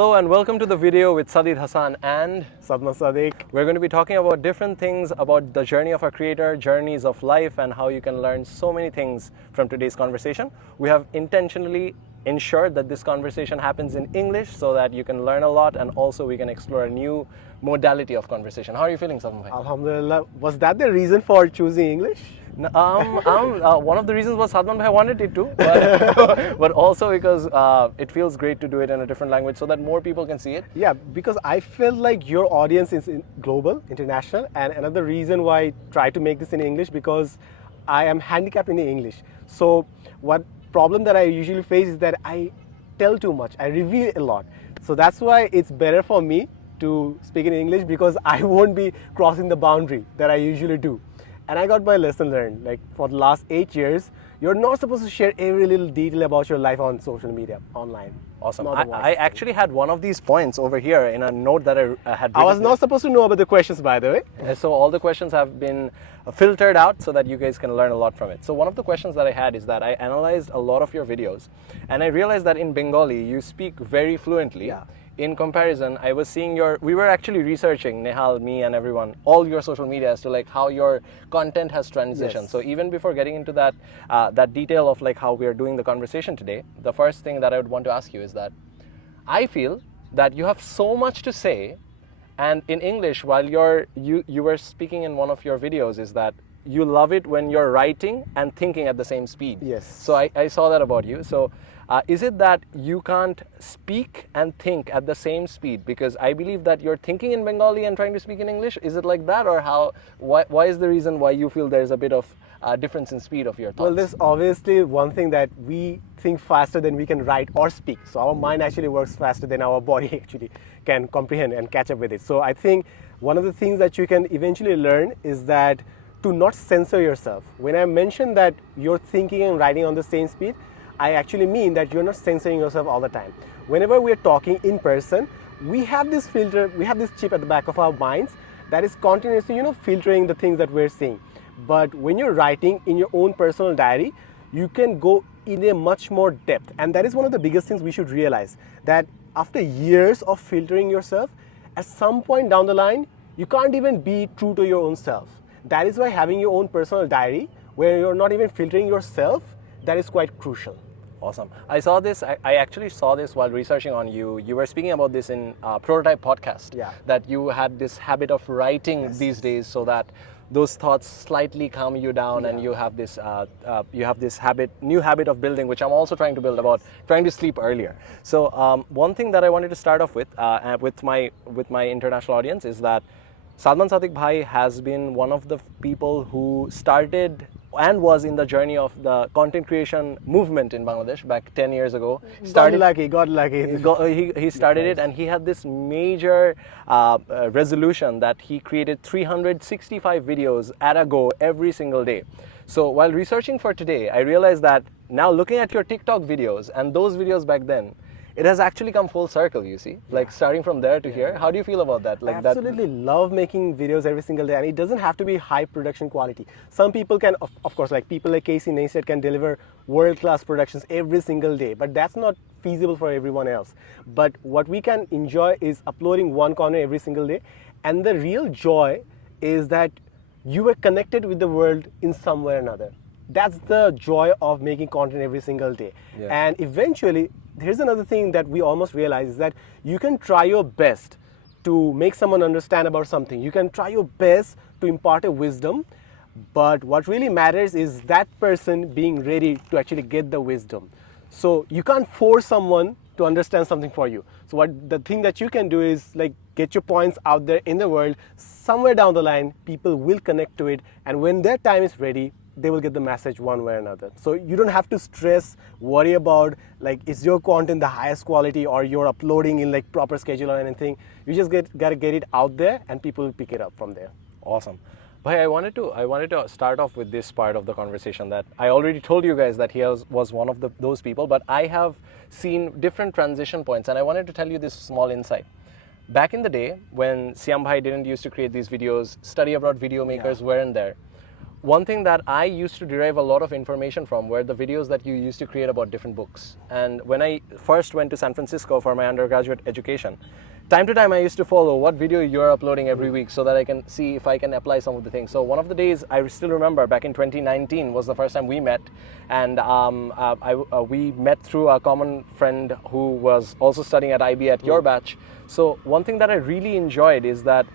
Hello and welcome to the video with Sadid Hassan and Sadman Sadik. We're going to be talking about different things about the journey of a creator, journeys of life, and how you can learn so many things from today's conversation. We have intentionally ensured that this conversation happens in English so that you can learn a lot and also we can explore a new modality of conversation. How are you feeling, Sadman bhai? Alhamdulillah. Was that the reason for choosing English? One of the reasons was Sadman bhai wanted it to, but also because it feels great to do it in a different language so that more people can see it. Yeah, because I felt like your audience is global, international, and another reason why I try to make this in English because I am handicapped in English. So what problem that I usually face is that I tell too much, I reveal a lot. So that's why it's better for me to speak in English because I won't be crossing the boundary that I usually do. And I got my lesson learned. Like for the last 8 years, you're not supposed to share every little detail about your life on social media, online. Awesome. I actually had one of these points over here in a note that I had written. I was not supposed to know about the questions, by the way. So all the questions have been filtered out so that you guys can learn a lot from it. So one of the questions that I had is that I analyzed a lot of your videos and I realized that in Bengali, you speak very fluently. Yeah. In comparison, I was seeing we were actually researching, Nehal, me and everyone, all your social media as to like how your content has transitioned. Yes. So even before getting into that, that detail of like how we are doing the conversation today, the first thing that I would want to ask you is that I feel that you have so much to say, and in English, while you were speaking in one of your videos, is that you love it when you're writing and thinking at the same speed. Yes. So I saw that about you. So is it that you can't speak and think at the same speed? Because I believe that you're thinking in Bengali and trying to speak in English. Is it like that, or how? Why is the reason why you feel there's a bit of difference in speed of your thoughts? Well, there's obviously one thing that we think faster than we can write or speak. So our mind actually works faster than our body actually can comprehend and catch up with it. So I think one of the things that you can eventually learn is that to not censor yourself. When I mention that you're thinking and writing on the same speed, I actually mean that you're not censoring yourself all the time. Whenever we're talking in person, we have this filter, we have this chip at the back of our minds that is continuously, filtering the things that we're seeing. But when you're writing in your own personal diary, you can go in a much more depth. And that is one of the biggest things we should realize, that after years of filtering yourself, at some point down the line, you can't even be true to your own self. That is why having your own personal diary, where you're not even filtering yourself, that is quite crucial. Awesome. I saw this, I actually saw this while researching on you. You were speaking about this in Prototype podcast. Yeah. That you had this habit of writing these days so that those thoughts slightly calm you down, and you have this new habit of building, which I'm also trying to build, about trying to sleep earlier. So one thing that I wanted to start off with my international audience is that Sadman Sadik bhai has been one of the people who started and was in the journey of the content creation movement in Bangladesh back 10 years ago. Got lucky. He started it, and he had this major resolution that he created 365 videos at a go every single day. So while researching for today, I realized that now looking at your TikTok videos and those videos back then, it has actually come full circle, you see, like starting from there to here. How do you feel about that? I absolutely love making videos every single day, and it doesn't have to be high production quality. Some people can, of course, like people like Casey Neistat can deliver world-class productions every single day, but that's not feasible for everyone else. But what we can enjoy is uploading one content every single day, and the real joy is that you are connected with the world in some way or another. That's the joy of making content every single day. Yeah. And eventually, here's another thing that we almost realize is that you can try your best to make someone understand about something. You can try your best to impart a wisdom, but what really matters is that person being ready to actually get the wisdom. So you can't force someone to understand something for you. So the thing that you can do is like get your points out there in the world. Somewhere down the line, people will connect to it, and when their time is ready, they will get the message one way or another. So you don't have to stress, worry about like is your content the highest quality or you're uploading in like proper schedule or anything. You just gotta get it out there, and people will pick it up from there. Awesome. Bhai, I wanted to start off with this part of the conversation that I already told you guys that he was one of those people, but I have seen different transition points, and I wanted to tell you this small insight. Back in the day when Siam Bhai didn't used to create these videos, study abroad video makers weren't there. one thing that I used to derive a lot of information from were the videos that you used to create about different books. And when I first went to San Francisco for my undergraduate education, time to time I used to follow what video you're uploading every week so that I can see if I can apply some of the things. So one of the days I still remember back in 2019 was the first time we met, and we met through a common friend who was also studying at IB at your batch. So one thing that I really enjoyed is that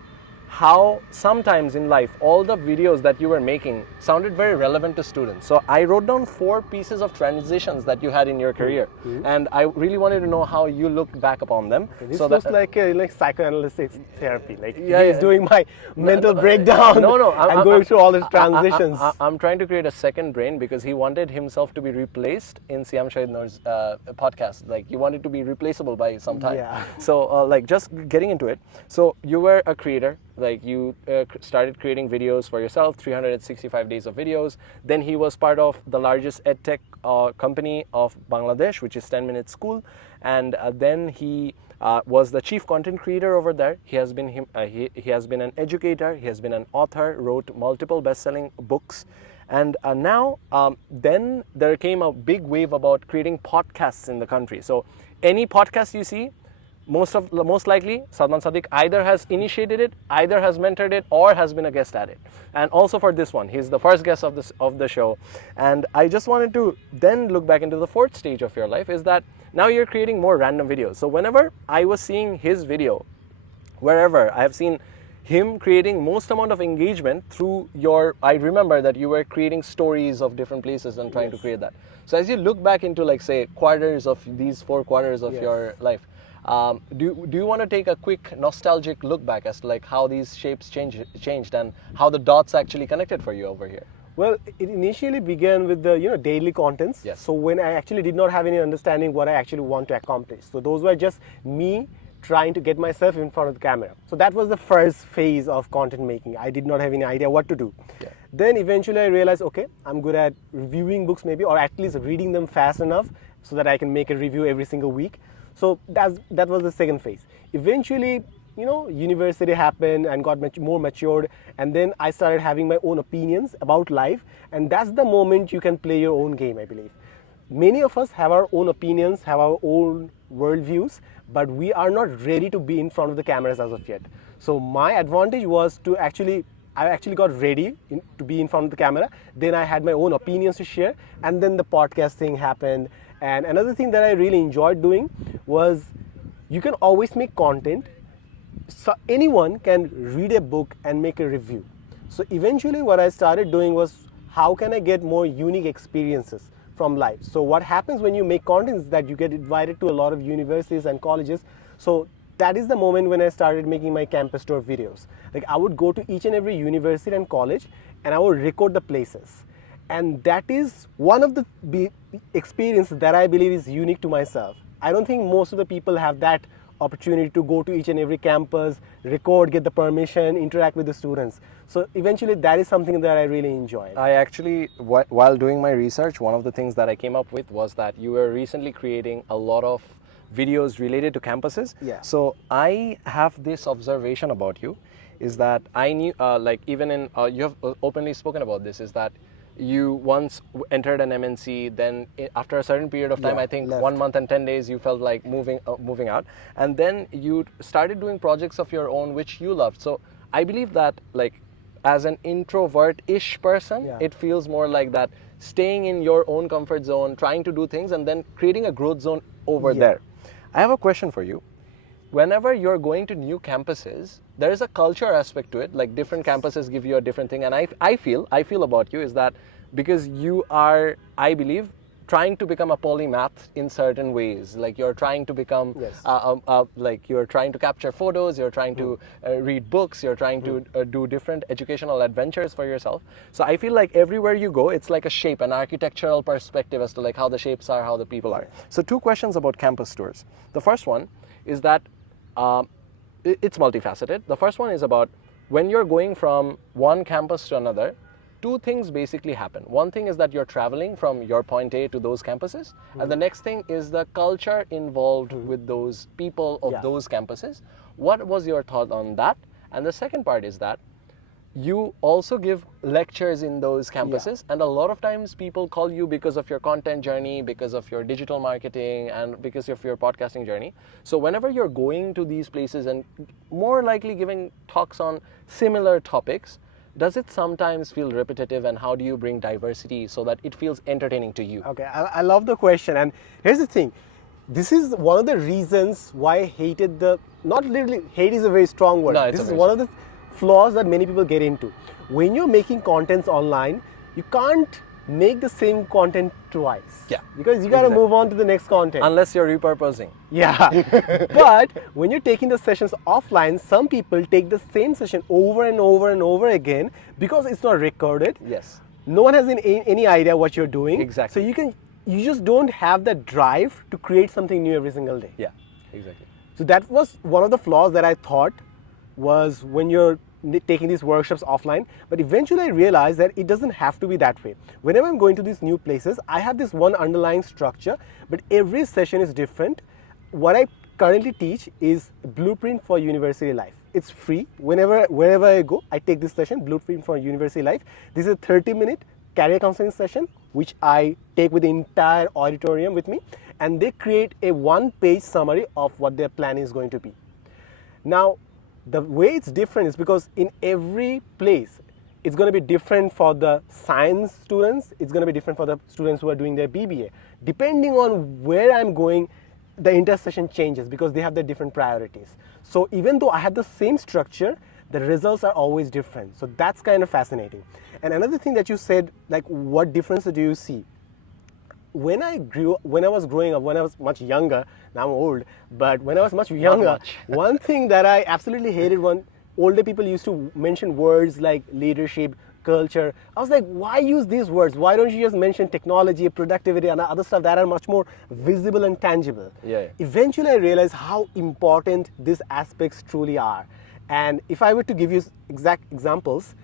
how sometimes in life all the videos that you were making sounded very relevant to students. So I wrote down 4 pieces of transitions that you had in your career, and I really wanted to know how you looked back upon them. This so looks that, like psychoanalytic therapy. Like Yeah, he's yeah. doing my mental breakdown. I'm going through all the transitions. I'm trying to create a second brain because he wanted himself to be replaced in Siam Shahid Noor's podcast. Like he wanted to be replaceable by some time. Yeah. So like just getting into it. So you were a creator. Like you started creating videos for yourself, 365 days of videos. Then he was part of the largest edtech company of Bangladesh, which is 10 Minute School. And then he was the chief content creator over there. He has been he has been an educator. He has been an author. Wrote multiple best-selling books. And now, then there came a big wave about creating podcasts in the country. So any podcast you see, most likely Sadman Sadik either has initiated it, either has mentored it, or has been a guest at it. And also for this one, he's the first guest of the show. And I just wanted to then look back into the 4th stage of your life, is that now you're creating more random videos. So whenever I was seeing his video, wherever I have seen him creating most amount of engagement through I remember that you were creating stories of different places and trying to create that. So as you look back into, like, say, quarters of these 4 quarters of your life, do you want to take a quick nostalgic look back as to like how these shapes changed and how the dots actually connected for you over here? Well, it initially began with the daily contents. Yes. So when I actually did not have any understanding what I actually want to accomplish. So those were just me trying to get myself in front of the camera. So that was the first phase of content making. I did not have any idea what to do. Yeah. Then eventually I realized, okay, I'm good at reviewing books maybe, or at least reading them fast enough so that I can make a review every single week. So that was the second phase. Eventually, university happened and got more matured, and then I started having my own opinions about life, and that's the moment you can play your own game, I believe. Many of us have our own opinions, have our own worldviews, but we are not ready to be in front of the cameras as of yet. So my advantage was I actually got ready to be in front of the camera. Then I had my own opinions to share, and then the podcast thing happened. And another thing that I really enjoyed doing was you can always make content. So anyone can read a book and make a review. So eventually what I started doing was, how can I get more unique experiences from life? So what happens when you make content is that you get invited to a lot of universities and colleges. So that is the moment when I started making my campus tour videos. Like I would go to each and every university and college, and I would record the places. And that is one of the experiences that I believe is unique to myself. I don't think most of the people have that opportunity to go to each and every campus, record, get the permission, interact with the students. So eventually that is something that I really enjoyed. I actually, while doing my research, one of the things that I came up with was that you were recently creating a lot of videos related to campuses. Yeah. So I have this observation about you, is that I knew, like even in, you have openly spoken about this, is that you once entered an MNC, then after a certain period of time, I think left. 1 month and 10 days, you felt like moving out. And then you started doing projects of your own, which you loved. So I believe that, like, as an introvert-ish person, it feels more like that, staying in your own comfort zone, trying to do things, and then creating a growth zone over there. I have a question for you. Whenever you're going to new campuses, there is a culture aspect to it. Like different campuses give you a different thing. And I feel about you is that because you are, I believe, trying to become a polymath in certain ways. Like you're trying to become, like you're trying to capture photos, you're trying to read books, you're trying to do different educational adventures for yourself. So I feel like everywhere you go, it's like a shape, an architectural perspective as to like how the shapes are, how the people are. So 2 questions about campus tours. The first one is that it's multifaceted. The first one is about when you're going from one campus to another, 2 things basically happen. One thing is that you're traveling from your point A to those campuses, and the next thing is the culture involved with those people of those campuses. What was your thought on that? And the second part is that you also give lectures in those campuses, and a lot of times people call you because of your content journey, because of your digital marketing, and because of your podcasting journey. So whenever you're going to these places and more likely giving talks on similar topics, does it sometimes feel repetitive, and how do you bring diversity so that it feels entertaining to you? Okay, I love the question, and here's the thing. This is one of the reasons why I hated not literally, hate is a very strong word. No, this is one of the flaws that many people get into. When you're making contents online, you can't make the same content twice. Yeah. Because you gotta move on to the next content. Unless you're repurposing. Yeah. But when you're taking the sessions offline, some people take the same session over and over and over again because it's not recorded. Yes. No one has any idea what you're doing. Exactly. So you just don't have that drive to create something new every single day. Yeah, exactly. So that was one of the flaws that I thought was when you're taking these workshops offline. But eventually I realized that it doesn't have to be that way. Whenever I'm going to these new places, I have this one underlying structure, but every session is different. What I currently teach is Blueprint for University Life. It's free. Wherever I go, I take this session, Blueprint for University Life. This is a 30-minute career counseling session, which I take with the entire auditorium with me, and they create a one-page summary of what their plan is going to be. Now, the way it's different is because in every place, it's going to be different for the science students, it's going to be different for the students who are doing their BBA. Depending on where I'm going, the intersession changes because they have their different priorities. So even though I have the same structure, the results are always different. So that's kind of fascinating. And another thing that you said, like, what difference do you see? When I was growing up, when I was much younger, now I'm old, but when I was much younger, one thing that I absolutely hated when older people used to mention words like leadership, culture. I was like, why use these words? Why don't you just mention technology, productivity, and other stuff that are much more visible and tangible? Yeah. Eventually, I realized how important these aspects truly are. And if I were to give you exact examples,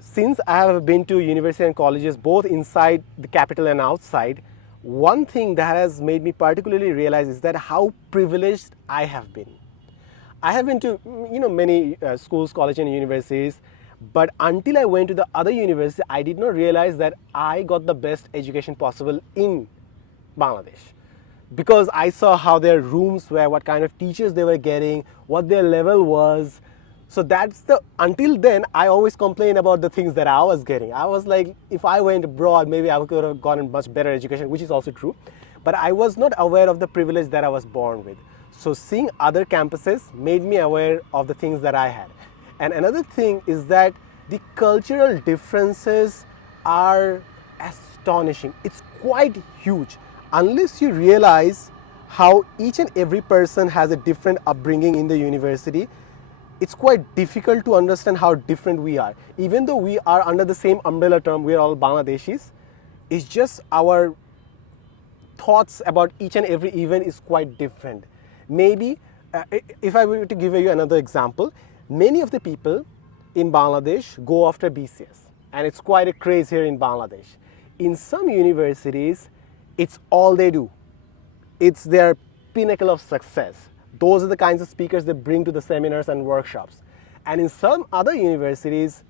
since I have been to university and colleges, both inside the capital and outside, one thing that has made me particularly realize is that how privileged I have been. I have been to many schools, colleges, and universities, but until I went to the other university, I did not realize that I got the best education possible in Bangladesh. Because I saw how their rooms were, what kind of teachers they were getting, what their level was. So until then, I always complained about the things that I was getting. I was like, if I went abroad, maybe I could have gotten much better education, which is also true. But I was not aware of the privilege that I was born with. So seeing other campuses made me aware of the things that I had. And another thing is that the cultural differences are astonishing. It's quite huge. Unless you realize how each and every person has a different upbringing in the university, it's quite difficult to understand how different we are. Even though we are under the same umbrella term, we are all Bangladeshis, it's just our thoughts about each and every event is quite different. Maybe, if I were to give you another example, many of the people in Bangladesh go after BCS, and it's quite a craze here in Bangladesh. In some universities, it's all they do. It's their pinnacle of success. Those are the kinds of speakers they bring to the seminars and workshops. And in some other universities,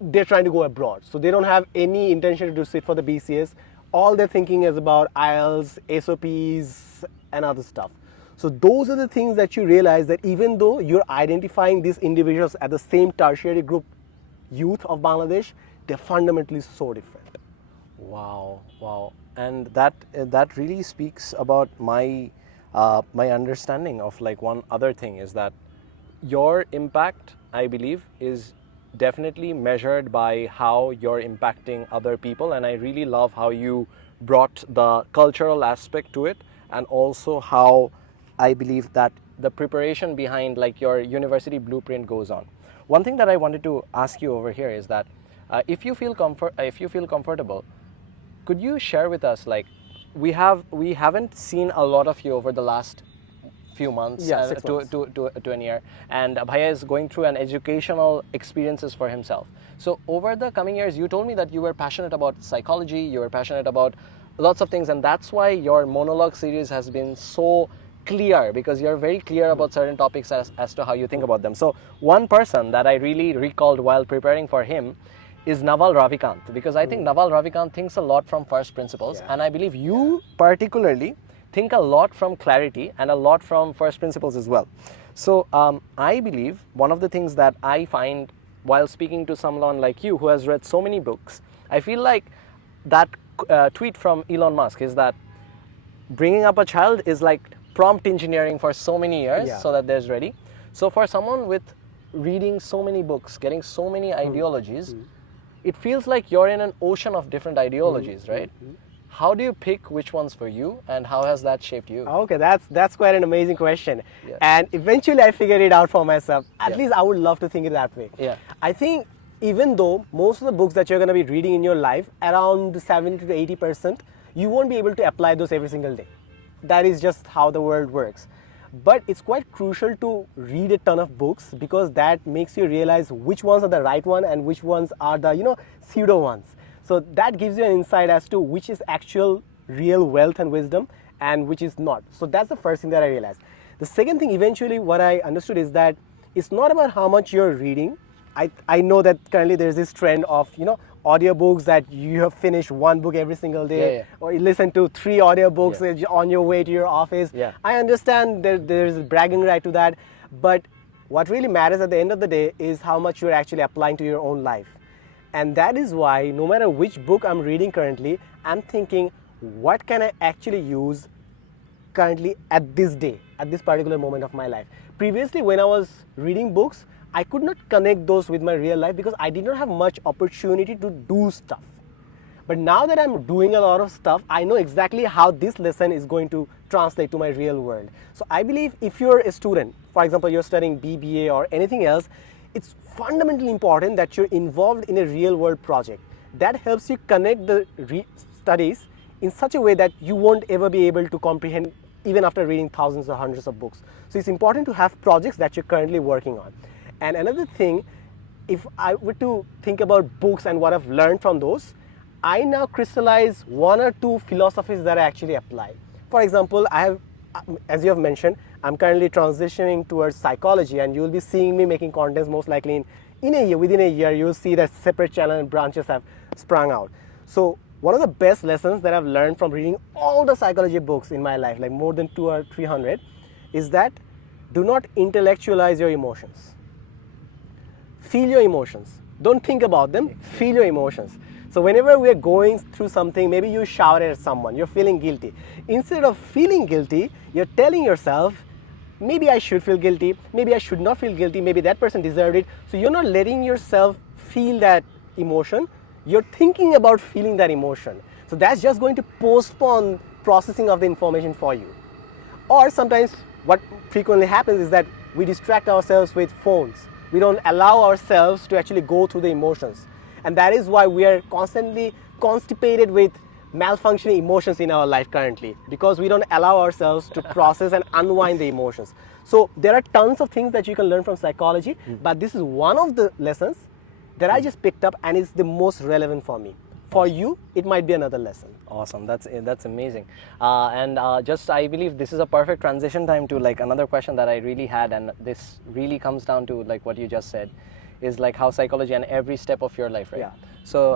they're trying to go abroad. So they don't have any intention to sit for the BCS. All they're thinking is about IELTS, SOPs, and other stuff. So those are the things that you realize, that even though you're identifying these individuals as the same tertiary group youth of Bangladesh, they're fundamentally so different. Wow. And that really speaks about my understanding of like one other thing is that your impact, I believe, is definitely measured by how you're impacting other people. And I really love how you brought the cultural aspect to it, and also how I believe that the preparation behind like your university blueprint goes on. One thing that I wanted to ask you over here is that if you feel comfortable, could you share with us, like, we haven't seen a lot of you over the last few months, 6 months. to a year, and Bhaiya is going through an educational experiences for himself. So over the coming years, you told me that you were passionate about psychology, you were passionate about lots of things, and that's why your monologue series has been so clear, because you're very clear about certain topics as to how you think about them. So one person that I really recalled while preparing for him is Naval Ravikant, because I think Naval Ravikant thinks a lot from first principles, and I believe you particularly think a lot from clarity and a lot from first principles as well. So I believe one of the things that I find while speaking to someone like you who has read so many books, I feel like that tweet from Elon Musk is that bringing up a child is like prompt engineering for so many years so that they're ready. So for someone with reading so many books, getting so many ideologies, it feels like you're in an ocean of different ideologies, right? How do you pick which ones for you, and how has that shaped you? Okay, that's quite an amazing question. And eventually I figured it out for myself. At least I would love to think it that way. I think even though most of the books that you're going to be reading in your life, around 70 to 80%, you won't be able to apply those every single day. That is just how the world works. But it's quite crucial to read a ton of books, because that makes you realize which ones are the right one and which ones are the, pseudo ones. So that gives you an insight as to which is actual real wealth and wisdom and which is not. So that's the first thing that I realized. The second thing, eventually what I understood is that it's not about how much you're reading. I know that currently there's this trend of, audiobooks, that you have finished one book every single day, or you listen to 3 audiobooks on your way to your office. I understand there's a bragging right to that, but what really matters at the end of the day is how much you're actually applying to your own life. And that is why no matter which book I'm reading currently, I'm thinking, what can I actually use currently at this day, at this particular moment of my life? Previously, when I was reading books, I could not connect those with my real life because I did not have much opportunity to do stuff. But now that I'm doing a lot of stuff, I know exactly how this lesson is going to translate to my real world. So I believe if you're a student, for example, you're studying BBA or anything else, it's fundamentally important that you're involved in a real world project. That helps you connect the studies in such a way that you won't ever be able to comprehend even after reading thousands or hundreds of books. So it's important to have projects that you're currently working on. And another thing, if I were to think about books and what I've learned from those, I now crystallize 1 or 2 philosophies that I actually apply. For example, I have, as you have mentioned, I'm currently transitioning towards psychology, and you will be seeing me making contents most likely in a year. Within a year, you'll see that separate channel and branches have sprung out. So one of the best lessons that I've learned from reading all the psychology books in my life, like more than 200 or 300, is that do not intellectualize your emotions. Feel your emotions. Don't think about them, feel your emotions. So whenever we're going through something, maybe you shouted at someone, you're feeling guilty. Instead of feeling guilty, you're telling yourself, maybe I should feel guilty, maybe I should not feel guilty, maybe that person deserved it. So you're not letting yourself feel that emotion, you're thinking about feeling that emotion. So that's just going to postpone processing of the information for you. Or sometimes what frequently happens is that we distract ourselves with phones. We don't allow ourselves to actually go through the emotions. And that is why we are constantly constipated with malfunctioning emotions in our life currently, because we don't allow ourselves to process and unwind the emotions. So there are tons of things that you can learn from psychology, but this is one of the lessons that I just picked up and is the most relevant for me. For you, it might be another lesson. Awesome, that's amazing. Just I believe this is a perfect transition time to like another question that I really had, and this really comes down to like what you just said, is like how psychology and every step of your life, right? So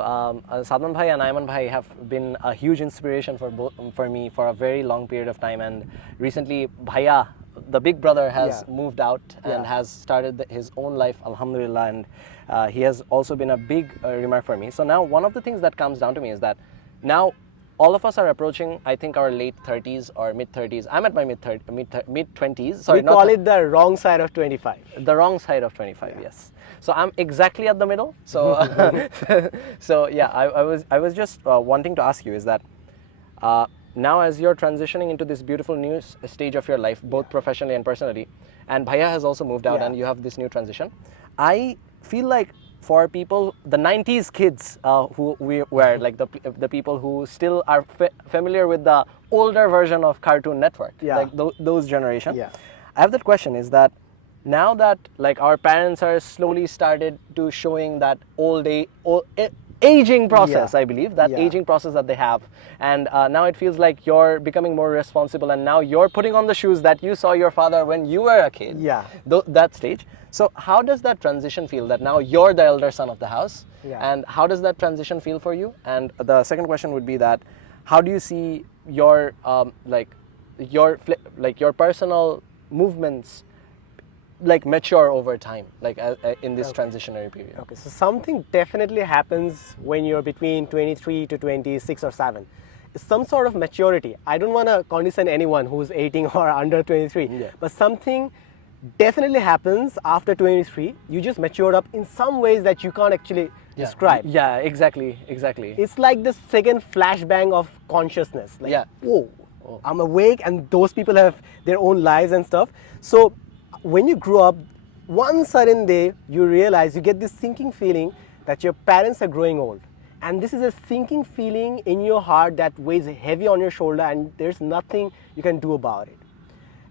Sadman Bhai and Ayman Bhai have been a huge inspiration for me for a very long period of time, and recently Bhaiya, the big brother, has moved out and has started his own life, alhamdulillah, and he has also been a big remark for me. So now one of the things that comes down to me is that now all of us are approaching, I think, our late 30s or mid 30s. I'm at my mid 20s. Sorry, we call it the wrong side of 25. The wrong side of 25, yes. So I'm exactly at the middle. So, so yeah, I was just wanting to ask you is that now as you're transitioning into this beautiful new stage of your life, both professionally and personally, and Bhaiya has also moved out and you have this new transition, I feel like for people, the 90s kids who we were, like the people who still are familiar with the older version of Cartoon Network, like those generation, I have that question is that now that like our parents are slowly started to showing that aging process, Yeah. I believe, that Yeah. aging process that they have. And now it feels like you're becoming more responsible, and now you're putting on the shoes that you saw your father when you were a kid. Yeah. That stage. So how does that transition feel, that now you're the elder son of the house? Yeah. And how does that transition feel for you? And the second question would be that, how do you see your your personal movements like mature over time, like in this transitionary period? Okay, so something definitely happens when you're between 23 to 26 or 7. It's some sort of maturity. I don't want to condescend anyone who's 18 or under 23, Yeah. but something definitely happens after 23. You just matured up in some ways that you can't actually describe. Yeah, exactly. It's like the second flashbang of consciousness. Like, Yeah. whoa, I'm awake, and those people have their own lives and stuff. So when you grow up, one sudden day, you realize, you get this sinking feeling that your parents are growing old. And this is a sinking feeling in your heart that weighs heavy on your shoulder, and there's nothing you can do about it.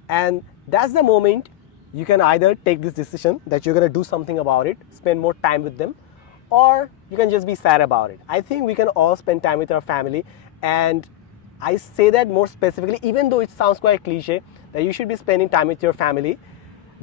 And that's the moment you can either take this decision that you're going to do something about it, spend more time with them, or you can just be sad about it. I think we can all spend time with our family, and I say that more specifically, even though it sounds quite cliche, that you should be spending time with your family,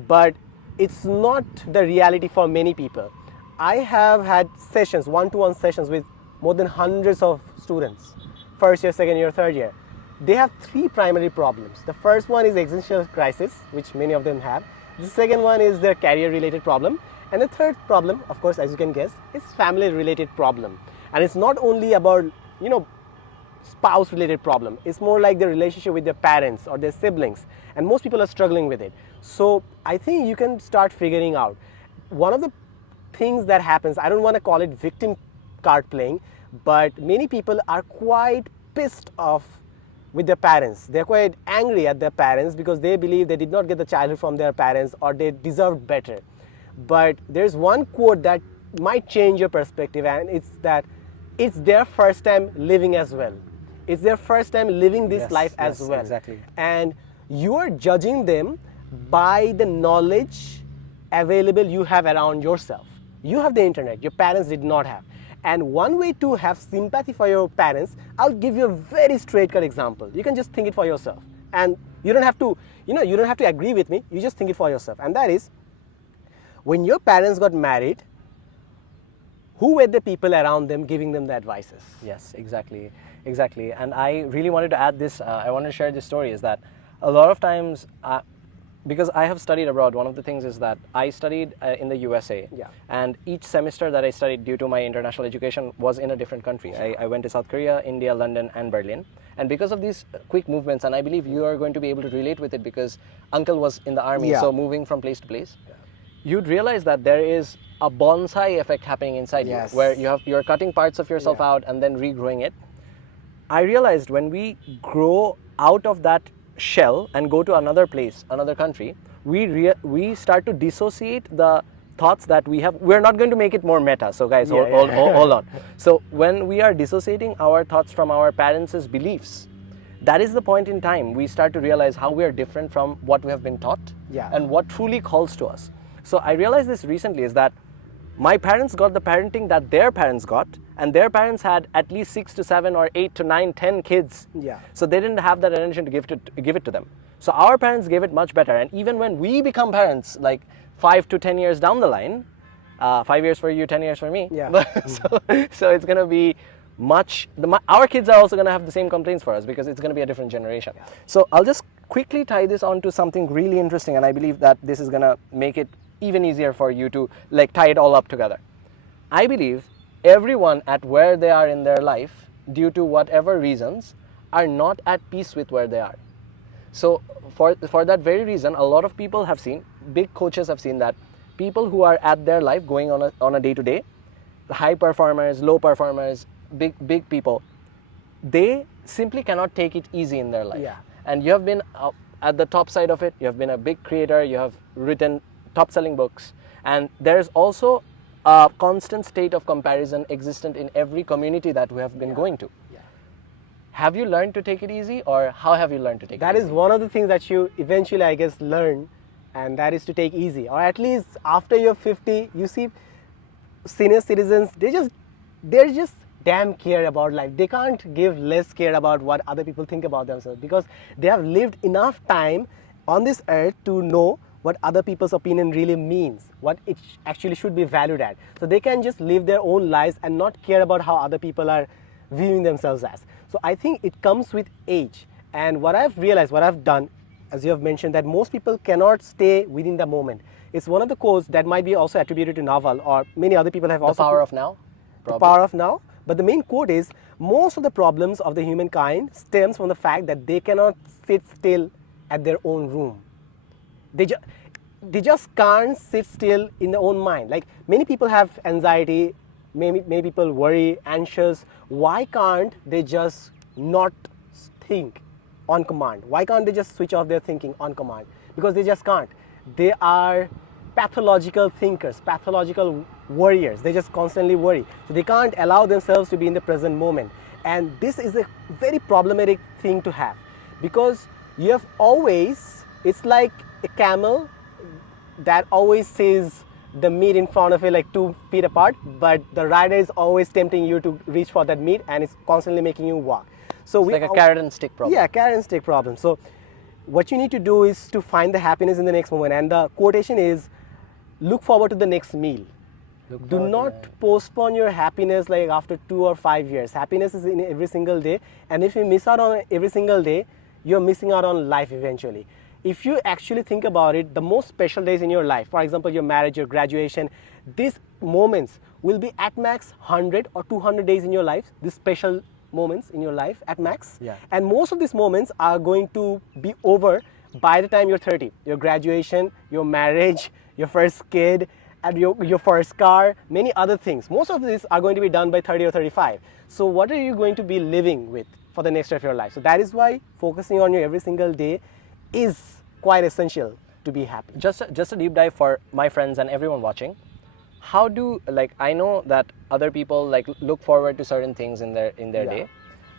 but it's not the reality for many people. I have had sessions, one-to-one sessions with more than hundreds of students, first year, second year, third year. They have 3 primary problems. The first one is existential crisis, which many of them have. The second one is their career-related problem. And the third problem, of course, as you can guess, is family-related problem. And it's not only about, spouse-related problem. It's more like the relationship with their parents or their siblings. And most people are struggling with it. So I think you can start figuring out. One of the things that happens, I don't want to call it victim card playing, but many people are quite pissed off with their parents. They're quite angry at their parents because they believe they did not get the childhood from their parents, or they deserved better. But there's one quote that might change your perspective, and it's that it's their first time living as well. It's their first time living this life as well. Exactly. And you are judging them by the knowledge available you have around yourself. You have the internet, your parents did not have. And one way to have sympathy for your parents, I'll give you a very straight cut example. You can just think it for yourself. And you don't have to, you don't have to agree with me, you just think it for yourself. And that is, when your parents got married, who were the people around them giving them the advices? Yes, exactly. And I really wanted to add this, I want to share this story, is that a lot of times, because I have studied abroad, one of the things is that I studied in the USA. Yeah. And each semester that I studied due to my international education was in a different country. I went to South Korea, India, London, and Berlin. And because of these quick movements, and I believe you are going to be able to relate with it because uncle was in the army, Yeah. so moving from place to place, you'd realize that there is a bonsai effect happening inside Yes. you, where you're cutting parts of yourself out and then regrowing it. I realized when we grow out of that shell and go to another place, another country, we start to dissociate the thoughts that we have. We're not going to make it more meta, so guys, hold on. So when we are dissociating our thoughts from our parents' beliefs, that is the point in time we start to realize how we are different from what we have been taught and what truly calls to us. So I realized this recently, is that my parents got the parenting that their parents got, and their parents had at least 6 to 7 or 8 to 9, 10 kids. Yeah. So they didn't have that attention to give it to them. So our parents gave it much better. And even when we become parents, like 5 to 10 years down the line, 5 years for you, 10 years for me. Yeah. So it's going to be our kids are also going to have the same complaints for us because it's going to be a different generation. Yeah. So I'll just quickly tie this on to something really interesting, and I believe that this is going to make it even easier for you to tie it all up together. I believe everyone at where they are in their life, due to whatever reasons, are not at peace with where they are. So for that very reason, a lot of people have seen, big coaches have seen that people who are at their life going on a day-to-day, high performers, low performers, big people, they simply cannot take it easy in their life. Yeah. And you have been at the top side of it, you have been a big creator, you have written top-selling books, and there's also a constant state of comparison existent in every community that we have been going to. Yeah. Have you learned to take it easy, or how have you learned to take it easy? That is one of the things that you eventually, I guess, learn, and that is to take easy. Or at least after you're 50, you see senior citizens, they just they're just damn care about life. They can't give less care about what other people think about themselves, because they have lived enough time on this earth to know what other people's opinion really means, what it actually should be valued at. So they can just live their own lives and not care about how other people are viewing themselves as. So I think it comes with age. And what I've realized, what I've done, as you have mentioned, that most people cannot stay within the moment. It's one of the quotes that might be also attributed to Naval, or many other people have also. The power of now? The power of now. But the main quote is, most of the problems of the humankind stems from the fact that they cannot sit still at their own room. They just can't sit still in their own mind. Like, many people have anxiety, many people worry, anxious. Why can't they just not think on command? Why can't they just switch off their thinking on command? Because they just can't. They are pathological thinkers, pathological worriers. They just constantly worry. So they can't allow themselves to be in the present moment. And this is a very problematic thing to have, because you have always, it's like a camel that always sees the meat in front of it like 2 feet apart, but the rider is always tempting you to reach for that meat, and it's constantly making you walk. So it's like a carrot and stick problem. Yeah, carrot and stick problem. So what you need to do is to find the happiness in the next moment. And the quotation is, look forward to the next meal. Do not postpone your happiness like after 2 or 5 years. Happiness is in every single day. And if you miss out on every single day, you're missing out on life eventually. If you actually think about it, the most special days in your life, for example, your marriage, your graduation, these moments will be at max 100 or 200 days in your life, these special moments in your life at max. Yeah. And most of these moments are going to be over by the time you're 30. Your graduation, your marriage, your first kid, and your first car, many other things. Most of these are going to be done by 30 or 35. So what are you going to be living with for the next year of your life? So that is why focusing on your every single day is quite essential to be happy. Just a deep dive for my friends and everyone watching. How do, like, I know that other people like look forward to certain things in their day.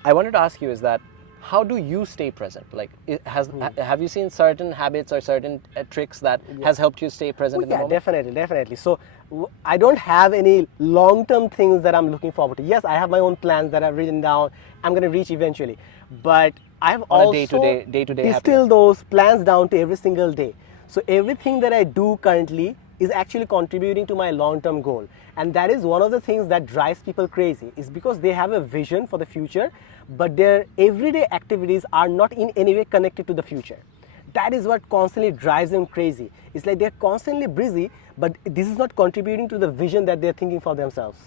I wanted to ask you is that, how do you stay present? Like, have you seen certain habits or certain tricks that has helped you stay present in the moment? Definitely. So I don't have any long-term things that I'm looking forward to. Yes, I have my own plans that I've written down. I'm going to reach eventually. But I've also day-to-day distill those plans down to every single day. So everything that I do currently is actually contributing to my long-term goal. And that is one of the things that drives people crazy, is because they have a vision for the future, but their everyday activities are not in any way connected to the future. That is what constantly drives them crazy. It's like they're constantly busy, but this is not contributing to the vision that they're thinking for themselves.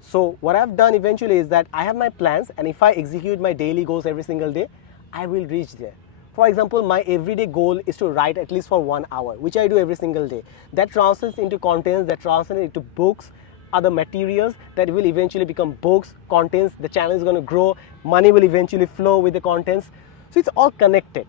So what I've done eventually is that I have my plans, and if I execute my daily goals every single day, I will reach there. For example, my everyday goal is to write at least for 1 hour, which I do every single day. That translates into contents, that translates into books, other materials that will eventually become books, contents. The channel is going to grow, money will eventually flow with the contents. So it's all connected.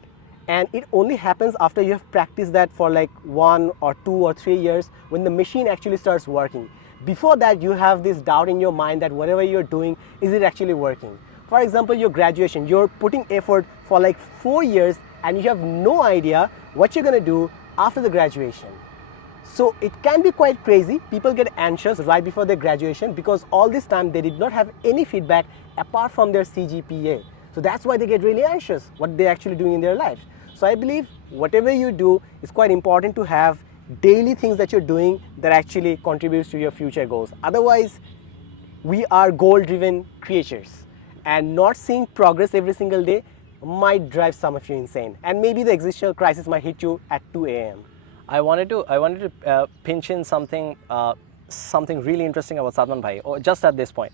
And it only happens after you have practiced that for like 1 or 2 or 3 years, when the machine actually starts working. Before that, you have this doubt in your mind that whatever you're doing, is it actually working? For example, your graduation, you're putting effort for like 4 years and you have no idea what you're going to do after the graduation. So it can be quite crazy. People get anxious right before their graduation because all this time they did not have any feedback apart from their CGPA. So that's why they get really anxious, what they're actually doing in their life. So I believe whatever you do, it's quite important to have daily things that you're doing that actually contributes to your future goals. Otherwise, we are goal-driven creatures. And not seeing progress every single day might drive some of you insane. And maybe the existential crisis might hit you at 2 a.m. I wanted to pinch in something really interesting about Sadman Bhai, just at this point.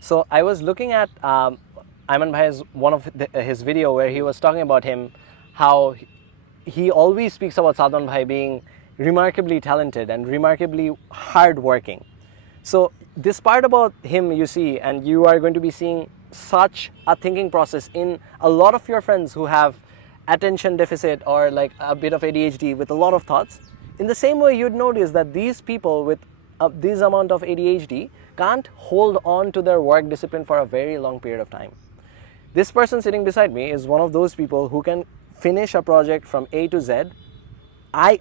So I was looking at Ayman Bhai's one of his video where he was talking about him, how he always speaks about Sadman Bhai being remarkably talented and remarkably hardworking. So this part about him you see, and you are going to be seeing such a thinking process in a lot of your friends who have attention deficit or like a bit of ADHD with a lot of thoughts. In the same way, you'd notice that these people with this amount of ADHD can't hold on to their work discipline for a very long period of time. This person sitting beside me is one of those people who can finish a project from A to Z,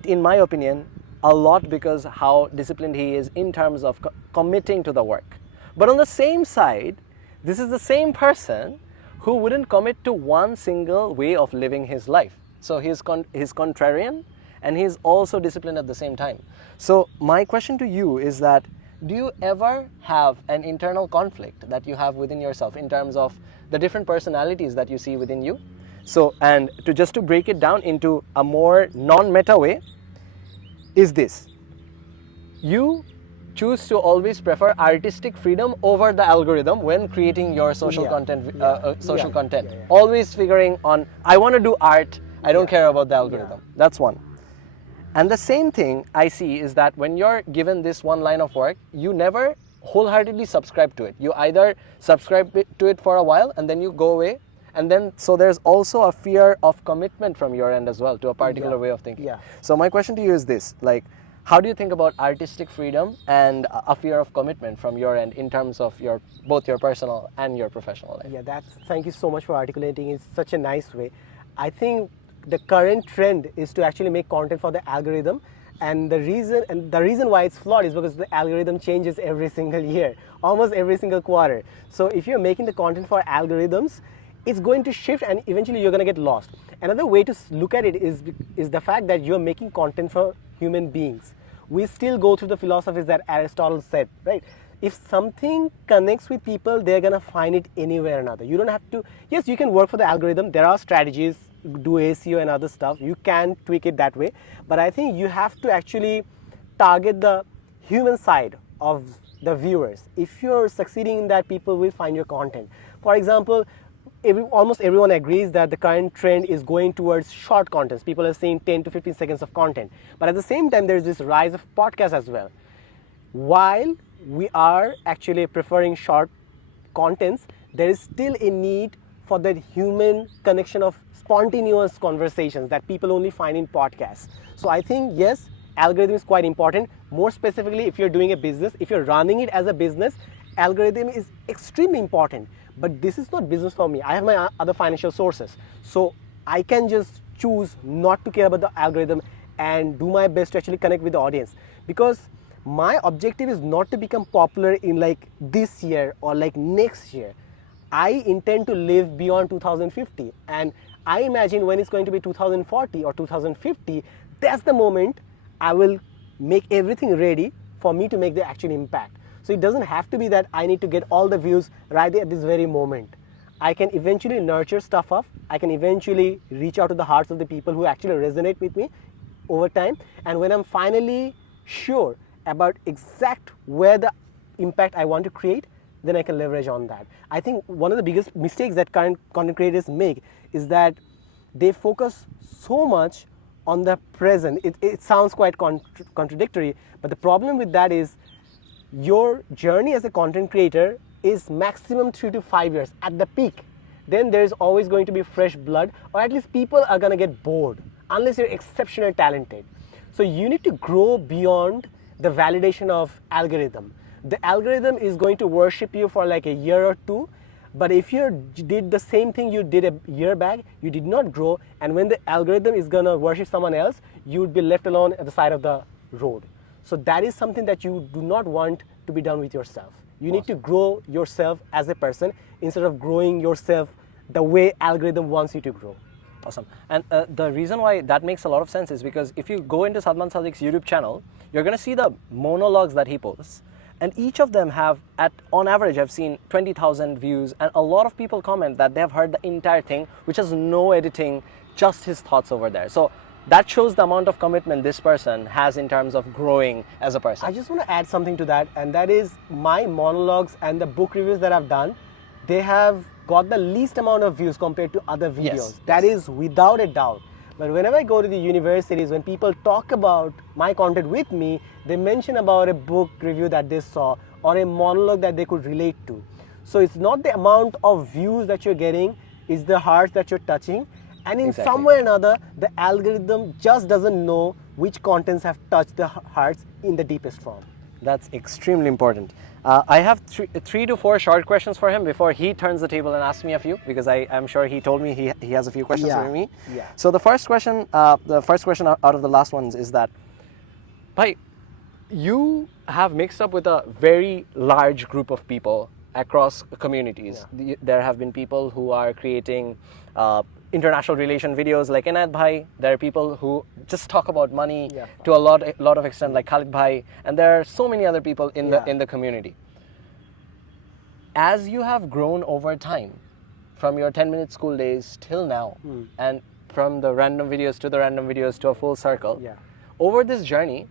in my opinion, a lot because how disciplined he is in terms of committing to the work. But on the same side, this is the same person who wouldn't commit to one single way of living his life. So he's contrarian, and he's also disciplined at the same time. So my question to you is that, do you ever have an internal conflict that you have within yourself in terms of the different personalities that you see within you? So, and to break it down into a more non-meta way, is this: you choose to always prefer artistic freedom over the algorithm when creating your social content. Always figuring on, I want to do art, I don't care about the algorithm. That's one. And the same thing I see is that when you're given this one line of work, you never wholeheartedly subscribe to it. You either subscribe to it for a while and then you go away. And then, so there's also a fear of commitment from your end as well to a particular way of thinking. So my question to you is this, like, how do you think about artistic freedom and a fear of commitment from your end in terms of both your personal and your professional life? Thank you so much for articulating it in such a nice way. I think the current trend is to actually make content for the algorithm, and the reason why it's flawed is because the algorithm changes every single year, almost every single quarter. So if you're making the content for algorithms, it's going to shift and eventually you're going to get lost. Another way to look at it is the fact that you're making content for human beings. We still go through the philosophies that Aristotle said, right? If something connects with people, they're going to find it anywhere or another. You don't have to, yes, you can work for the algorithm. There are strategies, do SEO and other stuff. You can tweak it that way. But I think you have to actually target the human side of the viewers. If you're succeeding in that, people will find your content. For example, almost everyone agrees that the current trend is going towards short contents. People are saying 10 to 15 seconds of content. But at the same time, there's this rise of podcasts as well. While we are actually preferring short contents, there is still a need for that human connection of spontaneous conversations that people only find in podcasts. So I think, yes, algorithm is quite important. More specifically, if you're doing a business, if you're running it as a business, algorithm is extremely important. But this is not business for me. I have my other financial sources. So I can just choose not to care about the algorithm and do my best to actually connect with the audience. Because my objective is not to become popular in like this year or like next year. I intend to live beyond 2050. And I imagine when it's going to be 2040 or 2050, that's the moment I will make everything ready for me to make the actual impact. So it doesn't have to be that I need to get all the views right there at this very moment. I can eventually nurture stuff up. I can eventually reach out to the hearts of the people who actually resonate with me over time. And when I'm finally sure about exact where the impact I want to create, then I can leverage on that. I think one of the biggest mistakes that current content creators make is that they focus so much on the present. It sounds quite contradictory, but the problem with that is your journey as a content creator is maximum 3 to 5 years at the peak. Then there's always going to be fresh blood, or at least people are going to get bored unless you're exceptionally talented. So you need to grow beyond the validation of algorithm. The algorithm is going to worship you for like a year or two, but if you did the same thing you did a year back, you did not grow, and when the algorithm is going to worship someone else, you would be left alone at the side of the road. So that is something that you do not want to be done with yourself. You need to grow yourself as a person instead of growing yourself the way algorithm wants you to grow. Awesome. And the reason why that makes a lot of sense is because if you go into Sadman Sadik's YouTube channel, you're going to see the monologues that he posts. And each of them have, on average, I've seen 20,000 views. And a lot of people comment that they have heard the entire thing, which has no editing, just his thoughts over there. So that shows the amount of commitment this person has in terms of growing as a person. I just want to add something to that, and that is my monologues and the book reviews that I've done, they have got the least amount of views compared to other videos. Yes. That is without a doubt. But whenever I go to the universities, when people talk about my content with me, they mention about a book review that they saw or a monologue that they could relate to. So it's not the amount of views that you're getting, it's the hearts that you're touching. And in some way or another, the algorithm just doesn't know which contents have touched the hearts in the deepest form. That's extremely important. I have 3 to 4 short questions for him before he turns the table and asks me a few, because I'm sure he told me he has a few questions for me. Yeah. So the first question out of the last ones is that, bhai, you have mixed up with a very large group of people across communities. There have been people who are creating international relation videos like Inayat Bhai. There are people who just talk about money to a lot of extent like Khalid Bhai, and there are so many other people in the community. As you have grown over time, from your 10-minute school days till now, and from the random videos to a full circle, over this journey,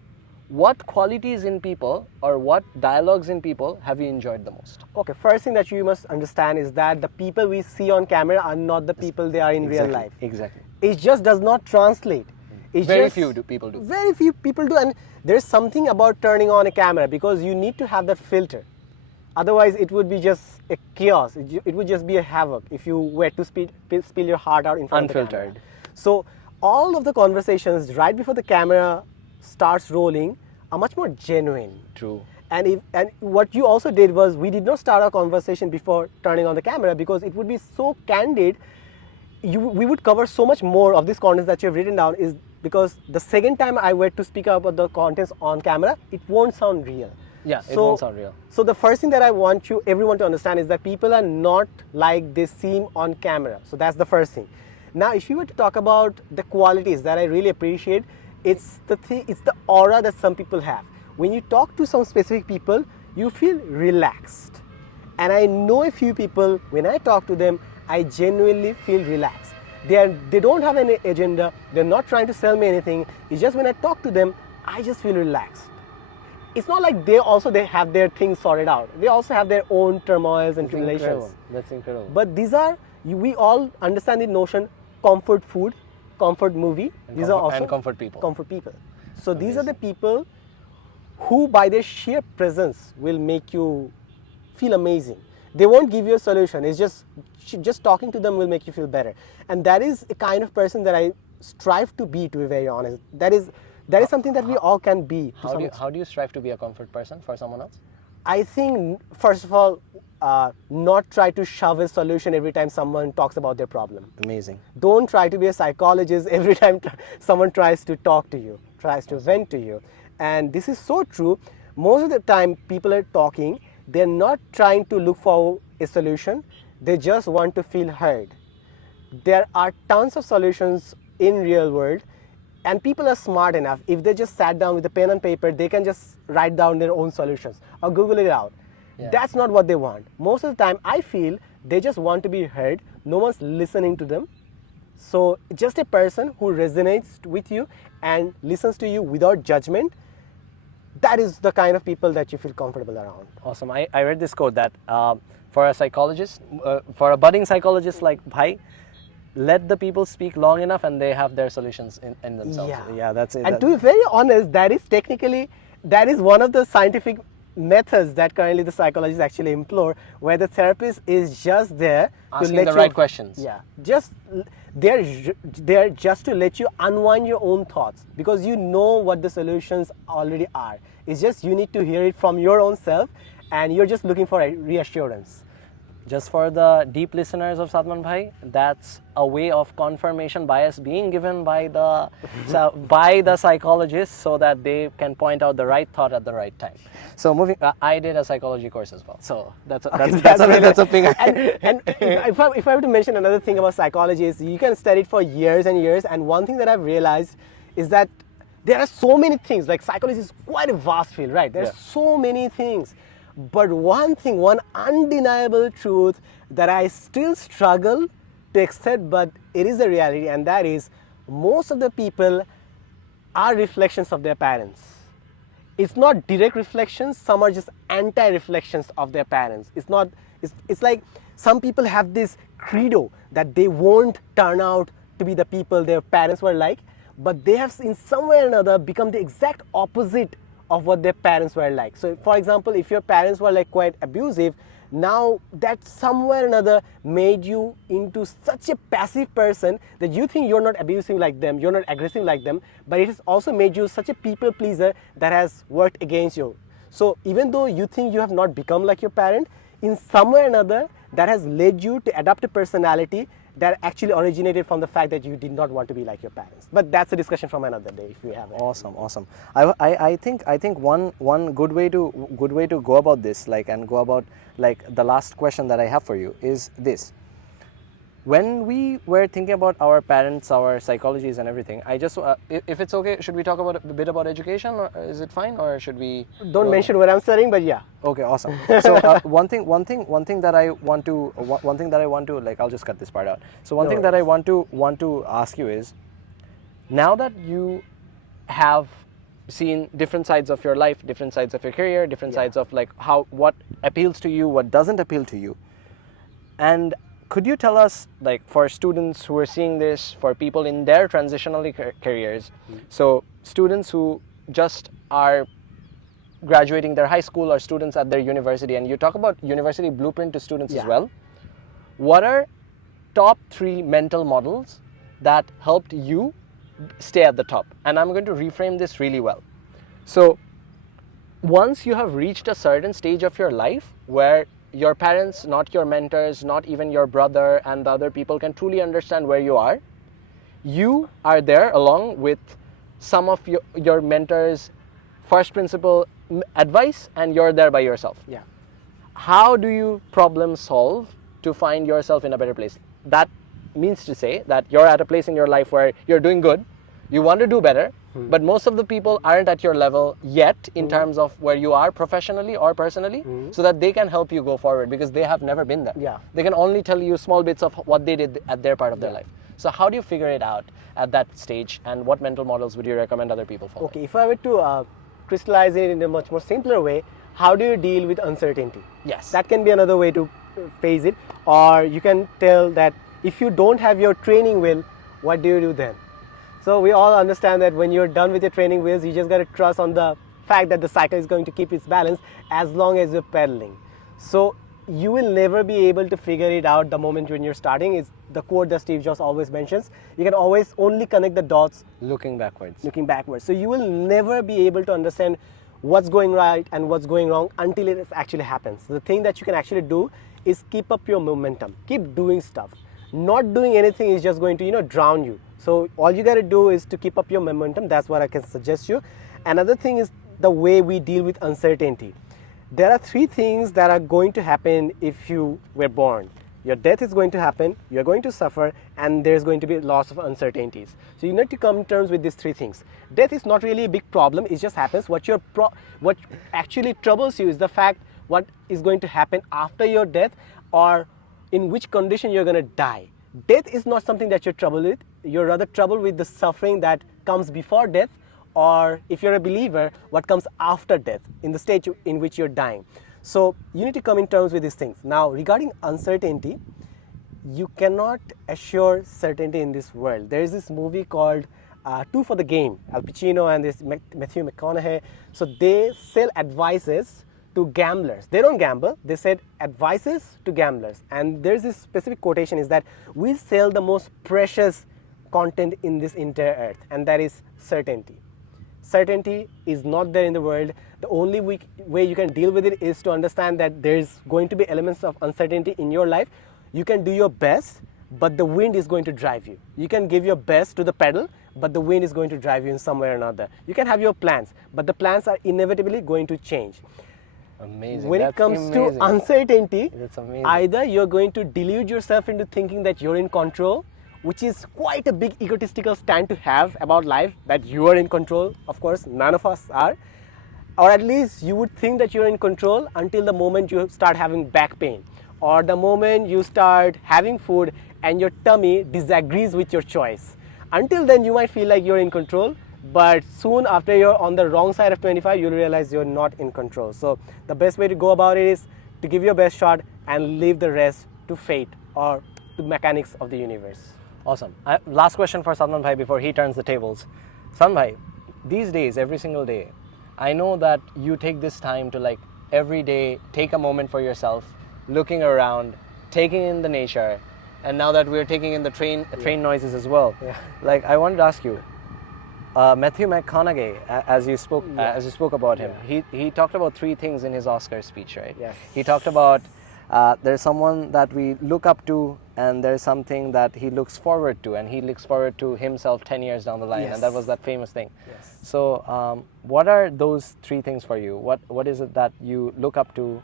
what qualities in people or what dialogues in people have you enjoyed the most? Okay, first thing that you must understand is that the people we see on camera are not the people they are in real life. Exactly. It just does not translate. Very few people do. Very few people do, and there's something about turning on a camera because you need to have that filter. Otherwise, it would be just a chaos. It would just be a havoc if you were to spill your heart out in front of the camera. Unfiltered. So all of the conversations right before the camera starts rolling are much more genuine. True. And what you also did was we did not start our conversation before turning on the camera because it would be so candid. We would cover so much more of this content that you have written down is because the second time I were to speak about the contents on camera, it won't sound real. Yeah, it won't sound real. So the first thing that I want everyone to understand is that people are not like they seem on camera. So that's the first thing. Now, if you were to talk about the qualities that I really appreciate, it's the aura that some people have. When you talk to some specific people, you feel relaxed. And I know a few people, when I talk to them, I genuinely feel relaxed. They don't have any agenda. They're not trying to sell me anything. It's just when I talk to them, I just feel relaxed. It's not like they have their things sorted out. They also have their own turmoils and tribulations. That's incredible. But we all understand the notion comfort food, comfort movie. These are also comfort people. Comfort people. So these are the people who by their sheer presence will make you feel amazing. They won't give you a solution. It's just talking to them will make you feel better. And that is a kind of person that I strive to be very honest. That is something that we all can be. How do you strive to be a comfort person for someone else? I think, first of all, not try to shove a solution every time someone talks about their problem. Amazing. Don't try to be a psychologist every time someone tries to talk to you, tries to vent to you. And this is so true. Most of the time people are talking, they're not trying to look for a solution. They just want to feel heard. There are tons of solutions in real world. And people are smart enough, if they just sat down with a pen and paper, they can just write down their own solutions or Google it out. Yeah. That's not what they want. Most of the time, I feel they just want to be heard. No one's listening to them. So just a person who resonates with you and listens to you without judgment, that is the kind of people that you feel comfortable around. Awesome. I read this quote that for a psychologist, for a budding psychologist like Bhai, let the people speak long enough and they have their solutions in themselves. Yeah, that's it. And to be very honest, that is one of the scientific methods that currently the psychologists actually employ, where the therapist is just there asking to let the right questions. Yeah, they're just to let you unwind your own thoughts because you know what the solutions already are. It's just you need to hear it from your own self and you're just looking for a reassurance. Just for the deep listeners of Sadman Bhai, that's a way of confirmation bias being given by the psychologist so that they can point out the right thought at the right time. So I did a psychology course as well. So that's a thing. And if I were to mention another thing about psychology is you can study it for years and years. And one thing that I've realized is that there are so many things. Like psychology is quite a vast field, right? There's so many things. But one undeniable truth that I still struggle to accept, but it is a reality, and that is most of the people are reflections of their parents. It's not direct reflections, some are just anti-reflections of their parents. It's like some people have this credo that they won't turn out to be the people their parents were like, but they have in some way or another become the exact opposite of what their parents were like. So for example, if your parents were like quite abusive, now that somewhere or another made you into such a passive person that you think you're not abusing like them, you're not aggressive like them, but it has also made you such a people pleaser that has worked against you. So even though you think you have not become like your parent, in some way or another that has led you to adopt a personality that actually originated from the fact that you did not want to be like your parents. But that's a discussion from another day if we have it. Awesome. I think one good way to go about this, and go about the last question that I have for you is this. When we were thinking about our parents, our psychologies and everything, I just, if it's okay, should we talk about a bit about education, or is it fine, or should we? Don't mention what I'm studying, but yeah. Okay, awesome. So one thing that I want to, I'll just cut this part out. So one thing that I want to ask you is, now that you have seen different sides of your life, different sides of your career, different sides of what appeals to you, what doesn't appeal to you, and could you tell us, for students who are seeing this, for people in their transitional careers, so students who just are graduating their high school or students at their university, and you talk about university blueprint to students as well, what are top 3 mental models that helped you stay at the top? And I'm going to reframe this really well. So once you have reached a certain stage of your life where your parents, not your mentors, not even your brother and the other people can truly understand where you are there along with some of your mentors' first principle advice, and you're there by yourself. Yeah. How do you problem solve to find yourself in a better place? That means to say that you're at a place in your life where you're doing good, you want to do better, but most of the people aren't at your level yet in terms of where you are professionally or personally, so that they can help you go forward because they have never been there. Yeah. They can only tell you small bits of what they did at their part of their life. So how do you figure it out at that stage, and what mental models would you recommend other people follow? Okay, if I were to crystallize it in a much more simpler way, how do you deal with uncertainty? Yes. That can be another way to phrase it. Or you can tell that if you don't have your training wheel, what do you do then? So we all understand that when you're done with your training wheels, you just got to trust on the fact that the cycle is going to keep its balance as long as you're pedaling. So you will never be able to figure it out the moment when you're starting. Is the quote that Steve Jobs always mentions. You can always only connect the dots looking backwards. So you will never be able to understand what's going right and what's going wrong until it actually happens. So the thing that you can actually do is keep up your momentum. Keep doing stuff. Not doing anything is just going to, drown you. So all you got to do is to keep up your momentum. That's what I can suggest you. Another thing is the way we deal with uncertainty. There are 3 things that are going to happen if you were born. Your death is going to happen, you're going to suffer, and there's going to be lots of uncertainties. So you need to come to terms with these 3 things. Death is not really a big problem, it just happens. What actually troubles you is the fact what is going to happen after your death, or in which condition you're going to die. Death is not something that you're troubled with. You're rather troubled with the suffering that comes before death, or if you're a believer, what comes after death, in the stage in which you're dying. So you need to come in terms with these things. Now, regarding uncertainty, you cannot assure certainty in this world. There is this movie called 2 for the Game, Al Pacino and this Matthew McConaughey. So they sell advices to gamblers. They don't gamble, they said advices to gamblers. And there's this specific quotation is that we sell the most precious content in this entire earth, and that is certainty. Certainty is not there in the world. The only way you can deal with it is to understand that there's going to be elements of uncertainty in your life. You can do your best, but the wind is going to drive you. You can give your best to the pedal, but the wind is going to drive you in some way or another. You can have your plans, but the plans are inevitably going to change. Amazing. When it comes to uncertainty, that's amazing. Either you're going to delude yourself into thinking that you're in control, which is quite a big egotistical stand to have about life, that you are in control. Of course, none of us are. Or at least you would think that you're in control until the moment you start having back pain, or the moment you start having food and your tummy disagrees with your choice. Until then, you might feel like you're in control, but soon after you're on the wrong side of 25, you'll realize you're not in control. So the best way to go about it is to give your best shot and leave the rest to fate or to mechanics of the universe. Awesome. Last question for Sadman Bhai before he turns the tables. Sadman Bhai, these days, every single day, I know that you take this time to every day take a moment for yourself, looking around, taking in the nature, and now that we're taking in the train noises as well. Yeah. I wanted to ask you, Matthew McConaughey, as you spoke about him, he talked about 3 things in his Oscar speech, right? Yes. He talked about there's someone that we look up to and there's something that he looks forward to, and he looks forward to himself 10 years down the line, and that was that famous thing. Yes. So what are those three things for you? What is it that you look up to?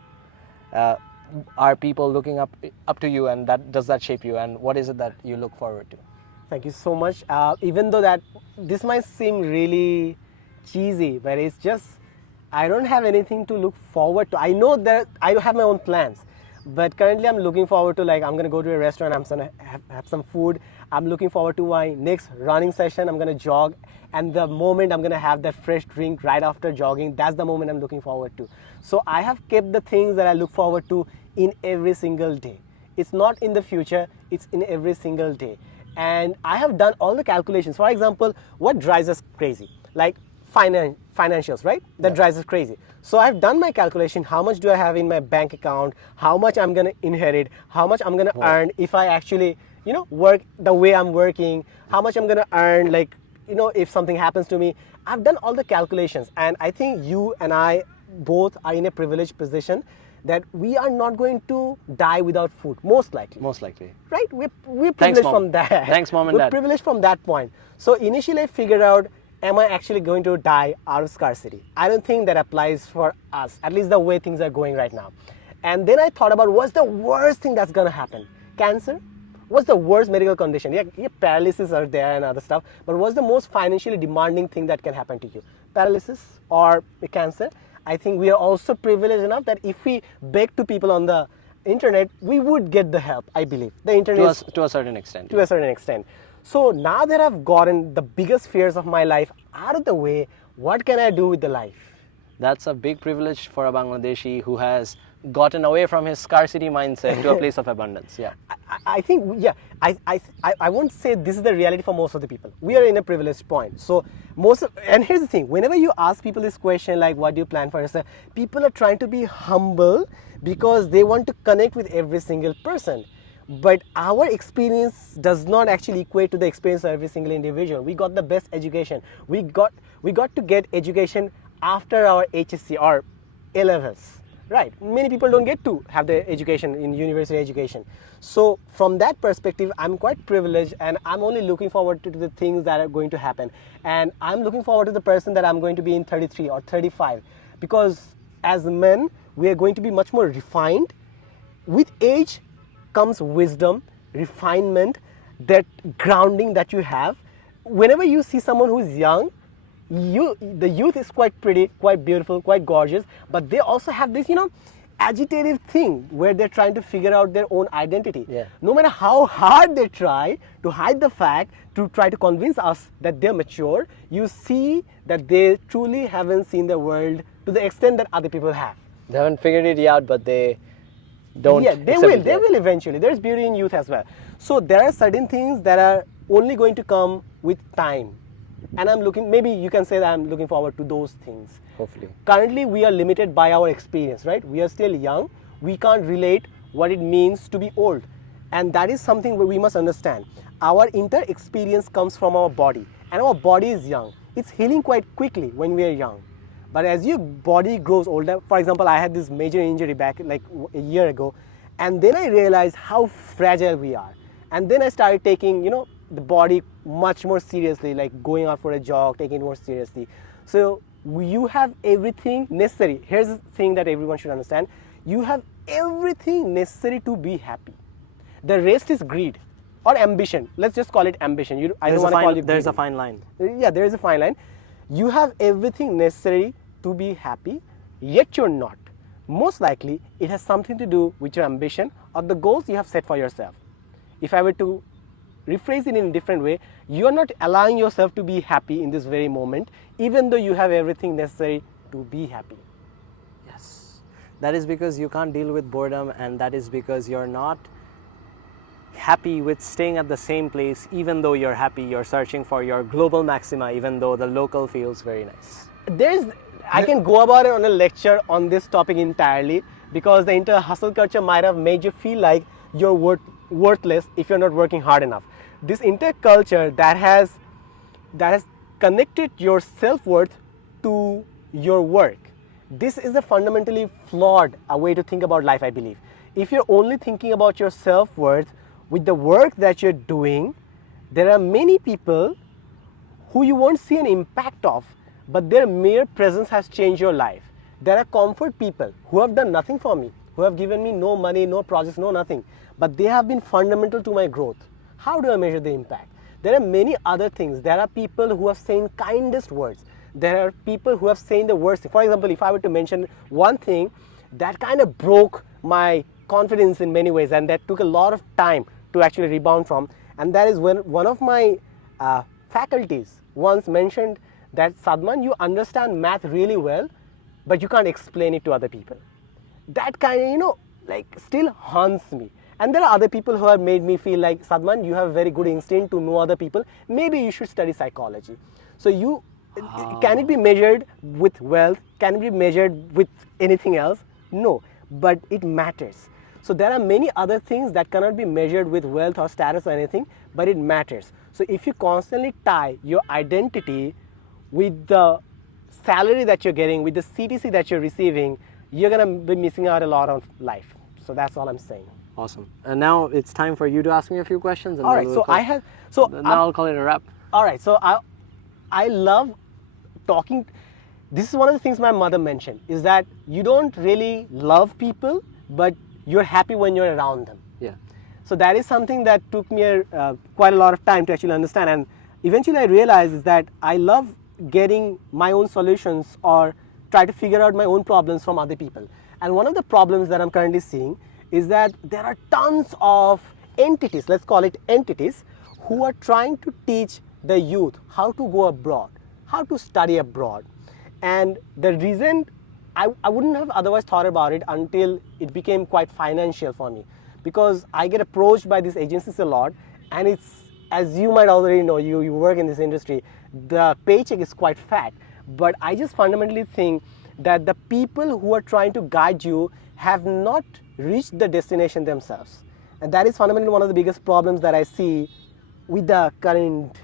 Are people looking up to you, and does that shape you, and what is it that you look forward to? Thank you so much. Even though that this might seem really cheesy, but it's just, I don't have anything to look forward to. I know that I have my own plans, but currently I'm looking forward to, like, I'm going to go to a restaurant, I'm going to have some food. I'm looking forward to my next running session. I'm going to jog, and the moment I'm going to have that fresh drink right after jogging, that's the moment I'm looking forward to. So I have kept the things that I look forward to in every single day. It's not in the future, it's in every single day. And I have done all the calculations. For example, what drives us crazy? Like financials, right? That drives us crazy. So I've done my calculation. How much do I have in my bank account? How much I'm going to inherit? How much I'm going to earn if I actually, work the way I'm working? How much I'm going to earn, like, if something happens to me? I've done all the calculations, and I think you and I both are in a privileged position that we are not going to die without food, most likely. Most likely. Right? We're privileged from that. Thanks, Mom and Dad. We're privileged from that point. So initially I figured out, am I actually going to die out of scarcity? I don't think that applies for us, at least the way things are going right now. And then I thought about, what's the worst thing that's going to happen? Cancer? What's the worst medical condition? Yeah, paralysis are there and other stuff, but what's the most financially demanding thing that can happen to you? Paralysis or cancer? I think we are also privileged enough that if we beg to people on the internet, we would get the help, I believe. The internet to a certain extent. To a certain extent. So now that I've gotten the biggest fears of my life out of the way, what can I do with the life? That's a big privilege for a Bangladeshi who has gotten away from his scarcity mindset to a place of abundance. Yeah. I think, I won't say this is the reality for most of the people. We are in a privileged point. So and here's the thing, whenever you ask people this question, like, what do you plan for yourself? People are trying to be humble because they want to connect with every single person. But our experience does not actually equate to the experience of every single individual. We got the best education. We got to get education after our HSC or A-levels. Right, many people don't get to have the education in university education. So from that perspective, I'm quite privileged, and I'm only looking forward to the things that are going to happen. And I'm looking forward to the person that I'm going to be in 33 or 35, because as men, we are going to be much more refined. With age comes wisdom, refinement, that grounding that you have. Whenever you see someone who's young, the youth is quite pretty, quite beautiful, quite gorgeous, but they also have this, agitative thing where they're trying to figure out their own identity. Yeah. No matter how hard they try to hide the fact, to try to convince us that they're mature, you see that they truly haven't seen the world to the extent that other people have. They haven't figured it out, but they don't. Yeah, they will. They will eventually. There's beauty in youth as well. So there are certain things that are only going to come with time. And maybe you can say that I'm looking forward to those things. Hopefully. Currently, we are limited by our experience, right? We are still young. We can't relate what it means to be old. And that is something where we must understand. Our entire experience comes from our body. And our body is young. It's healing quite quickly when we are young. But as your body grows older, for example, I had this major injury back like a year ago. And then I realized how fragile we are. And then I started taking, the body much more seriously, like going out for a jog, taking it more seriously. So you have everything necessary. Here's the thing that everyone should understand. You have everything necessary to be happy. The rest is greed or ambition. Let's just call it ambition. I don't want to call it There's greedy. a fine line. Yeah, there is a fine line. You have everything necessary to be happy, yet you're not. Most likely, it has something to do with your ambition or the goals you have set for yourself. If I were to rephrase it in a different way, you are not allowing yourself to be happy in this very moment, even though you have everything necessary to be happy. Yes. That is because you can't deal with boredom, and that is because you're not happy with staying at the same place. Even though you're happy, you're searching for your global maxima, even though the local feels very nice. I can go about it on a lecture on this topic entirely, because the entire hustle culture might have made you feel like you're worthless if you're not working hard enough. This entire culture that has connected your self-worth to your work. This is a fundamentally flawed way to think about life, I believe. If you're only thinking about your self-worth with the work that you're doing, there are many people who you won't see an impact of, but their mere presence has changed your life. There are comfort people who have done nothing for me, who have given me no money, no projects, no nothing, but they have been fundamental to my growth. How do I measure the impact? There are many other things. There are people who have said kindest words. There are people who have said the worst. For example, if I were to mention one thing that kind of broke my confidence in many ways, and that took a lot of time to actually rebound from, and that is when one of my faculties once mentioned that, Sadman, you understand math really well, but you can't explain it to other people. That kind of, still haunts me. And there are other people who have made me feel like, Sadman, you have a very good instinct to know other people. Maybe you should study psychology. So can it be measured with wealth? Can it be measured with anything else? No, but it matters. So there are many other things that cannot be measured with wealth or status or anything, but it matters. So if you constantly tie your identity with the salary that you're getting, with the CTC that you're receiving, you're going to be missing out a lot of life. So that's all I'm saying. Awesome. And now it's time for you to ask me a few questions. And all right. So now I'll call it a wrap. All right. So I love talking. This is one of the things my mother mentioned, is that you don't really love people, but you're happy when you're around them. Yeah. So that is something that took me quite a lot of time to actually understand. And eventually I realized is that I love getting my own solutions or try to figure out my own problems from other people. And one of the problems that I'm currently seeing is that there are tons of entities, let's call it entities, who are trying to teach the youth how to go abroad, how to study abroad. And the reason I wouldn't have otherwise thought about it until it became quite financial for me, because I get approached by these agencies a lot, and it's, as you might already know, you work in this industry, the paycheck is quite fat. But I just fundamentally think that the people who are trying to guide you have not reached the destination themselves. And that is fundamentally one of the biggest problems that I see with the current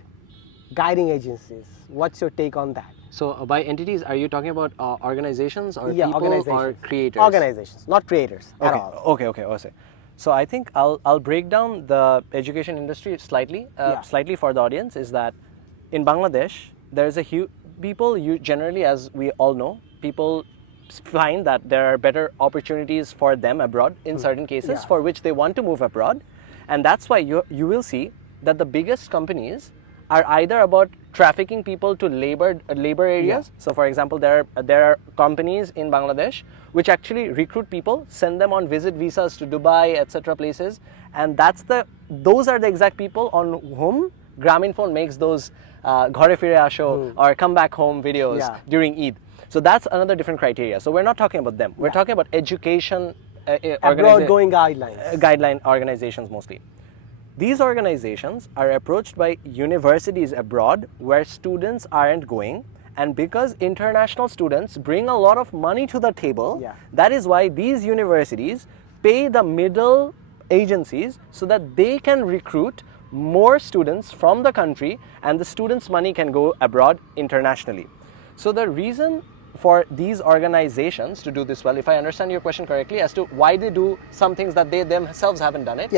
guiding agencies. What's your take on that? So by entities, are you talking about organizations or people organizations. or creators? Organizations, not creators at all. Okay. So I think I'll break down the education industry slightly for the audience. Is that in Bangladesh, there's a huge generally, as we all know, people find that there are better opportunities for them abroad in certain cases for which they want to move abroad, and that's why you will see that the biggest companies are either about trafficking people to labor areas. So for example, there are companies in Bangladesh which actually recruit people, send them on visit visas to Dubai, etc. places, and those are the exact people on whom Grameenphone makes those Ghare Fire Asho or come back home videos during Eid. So that's another different criteria. So we're not talking about them. We're talking about education abroad-going guidelines. Guideline organizations mostly. These organizations are approached by universities abroad where students aren't going, and because international students bring a lot of money to the table, that is why these universities pay the middle agencies so that they can recruit more students from the country, and the students' money can go abroad internationally. So the reason for these organizations to do this well, if I understand your question correctly, as to why they do some things that they themselves haven't done it,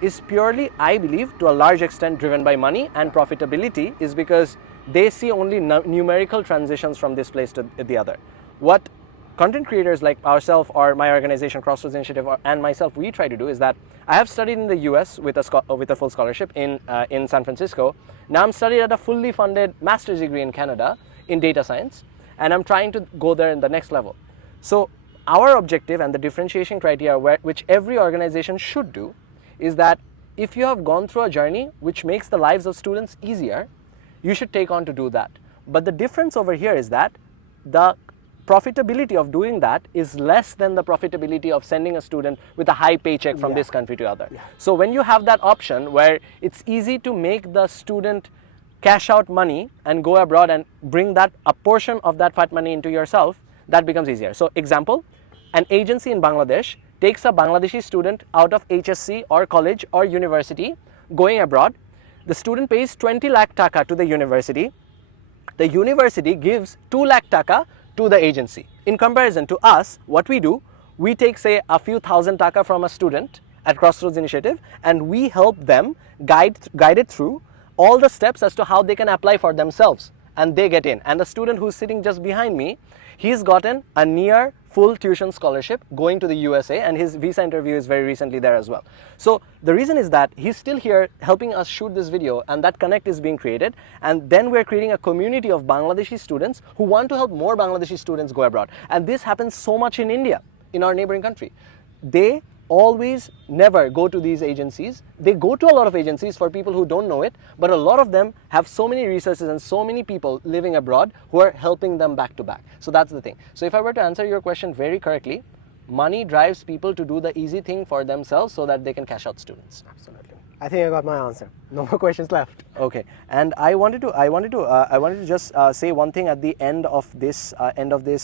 is purely, I believe, to a large extent driven by money and profitability, is because they see only numerical transitions from this place to the other. What content creators like ourselves or my organization, Crossroads Initiative, and myself, we try to do is that I have studied in the US with a full scholarship in San Francisco. Now I'm studying at a fully funded master's degree in Canada in data science, and I'm trying to go there in the next level. So our objective and the differentiation criteria which every organization should do is that if you have gone through a journey which makes the lives of students easier, you should take on to do that. But the difference over here is that the profitability of doing that is less than the profitability of sending a student with a high paycheck from this country to other. So when you have that option where it's easy to make the student cash out money and go abroad and bring a portion of that fat money into yourself, that becomes easier. So example, an agency in Bangladesh takes a Bangladeshi student out of HSC or college or university going abroad. The student pays 20 lakh taka to the university. The university gives 2 lakh taka to the agency. In comparison to us, what we do, we take say a few thousand taka from a student at Crossroads Initiative, and we help them guided through all the steps as to how they can apply for themselves, and they get in. And the student who's sitting just behind me, he's gotten a near full tuition scholarship going to the USA, and his visa interview is very recently there as well. So the reason is that he's still here helping us shoot this video, and that connect is being created, and then we're creating a community of Bangladeshi students who want to help more Bangladeshi students go abroad. And this happens so much in India, in our neighboring country. They always never go to these agencies. They go to a lot of agencies for people who don't know it, but a lot of them have so many resources and so many people living abroad who are helping them back to back. So that's the thing. So if I were to answer your question very correctly, money drives people to do the easy thing for themselves so that they can cash out students. Absolutely. I think I got my answer. No more questions left. Okay, and I wanted to just say one thing at the end of this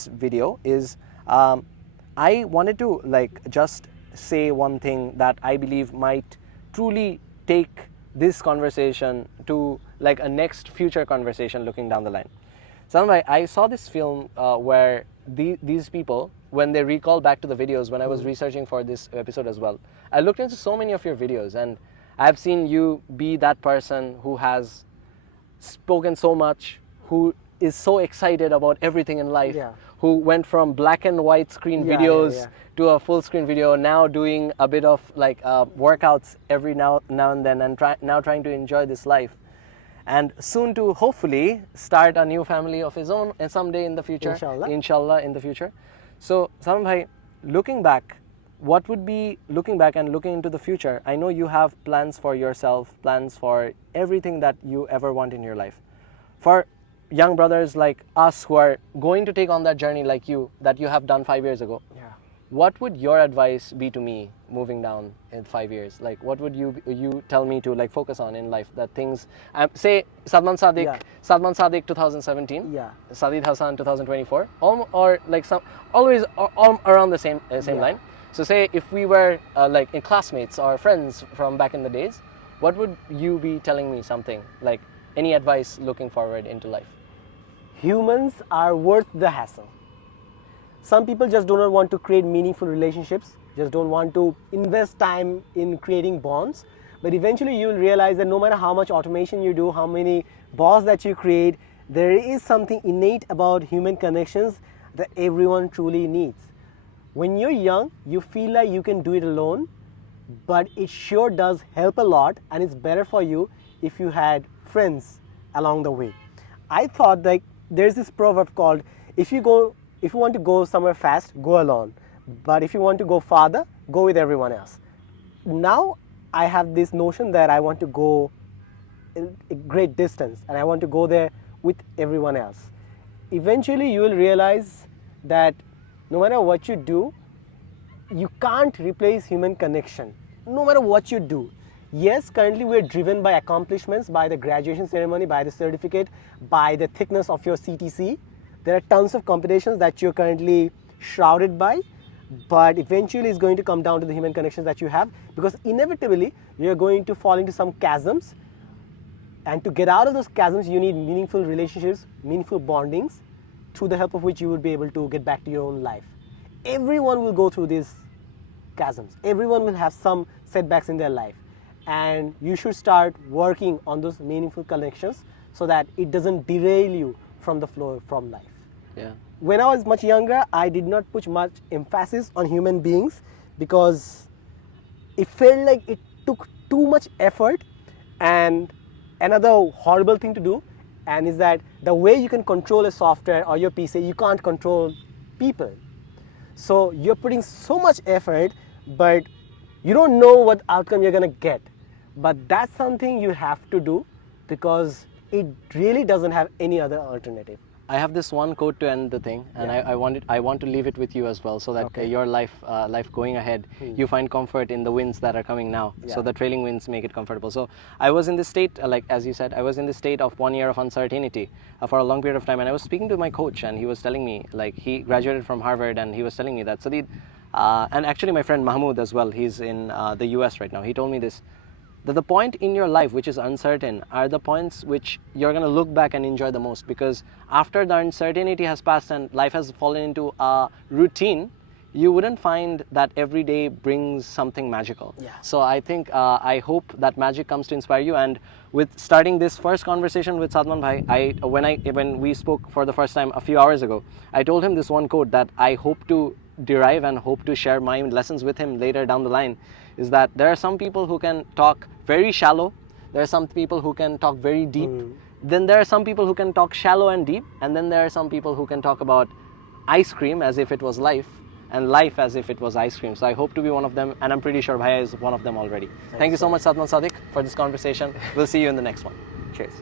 video is I wanted to just say one thing that I believe might truly take this conversation to a next future conversation looking down the line. Salman, I saw this film where these people, when they recall back to the videos, when I was researching for this episode as well, I looked into so many of your videos, and I've seen you be that person who has spoken so much, who is so excited about everything in life, who went from black and white screen videos to a full screen video, now doing a bit of workouts every now and then, and now trying to enjoy this life, and soon to hopefully start a new family of his own and someday in the future, inshallah in the future. So Salman bhai, looking back and looking into the future, I know you have plans for yourself, plans for everything that you ever want in your life. For young brothers like us who are going to take on that journey like you, that you have done 5 years ago, what would your advice be to me moving down in 5 years? What would you tell me to focus on in life? That things, say Sadman Sadik 2017, Sadid Hassan 2024, or always around the same line. So say if we were in classmates or friends from back in the days, what would you be telling me something any advice looking forward into life? Humans are worth the hassle. Some people just do not want to create meaningful relationships, just don't want to invest time in creating bonds. But eventually you will realize that no matter how much automation you do, how many bonds that you create, there is something innate about human connections that everyone truly needs. When you're young, you feel like you can do it alone, but it sure does help a lot, and it's better for you if you had friends along the way. I thought there's this proverb called, if you want to go somewhere fast, go alone. But if you want to go farther, go with everyone else. Now I have this notion that I want to go a great distance, and I want to go there with everyone else. Eventually you will realize that no matter what you do, you can't replace human connection. No matter what you do. Yes, currently we're driven by accomplishments, by the graduation ceremony, by the certificate, by the thickness of your CTC. There are tons of competitions that you're currently shrouded by, but eventually it's going to come down to the human connections that you have, because inevitably you're going to fall into some chasms, and to get out of those chasms you need meaningful relationships, meaningful bondings, through the help of which you will be able to get back to your own life. Everyone will go through these chasms. Everyone will have some setbacks in their life, and you should start working on those meaningful connections so that it doesn't derail you from the flow from life. When I was much younger, I did not put much emphasis on human beings because it felt like it took too much effort. And another horrible thing to do, and is that the way you can control a software or your PC, you can't control people. So you're putting so much effort, but you don't know what outcome you're going to get. But that's something you have to do, because it really doesn't have any other alternative. I have this one quote to end the thing, and I want to leave it with you as well, so that your life going ahead, you find comfort in the winds that are coming now. So the trailing winds make it comfortable. So I was in this state, as you said, I was in this state of 1 year of uncertainty for a long period of time, and I was speaking to my coach, and he was telling me, he graduated from Harvard, and he was telling me that, Sadid, and actually my friend Mahmoud as well, he's in the US right now, he told me this, that the point in your life which is uncertain are the points which you're going to look back and enjoy the most, because after the uncertainty has passed and life has fallen into a routine, you wouldn't find that every day brings something magical. Yeah. So I think I hope that magic comes to inspire you. And with starting this first conversation with Sadman Bhai, when we spoke for the first time a few hours ago, I told him this one quote that I hope to derive and hope to share my lessons with him later down the line, is that there are some people who can talk very shallow, there are some people who can talk very deep, then there are some people who can talk shallow and deep, and then there are some people who can talk about ice cream as if it was life, and life as if it was ice cream. So I hope to be one of them, and I'm pretty sure Bhaiya is one of them already. Thank you so much, Sadman Sadik, for this conversation. We'll see you in the next one. Cheers.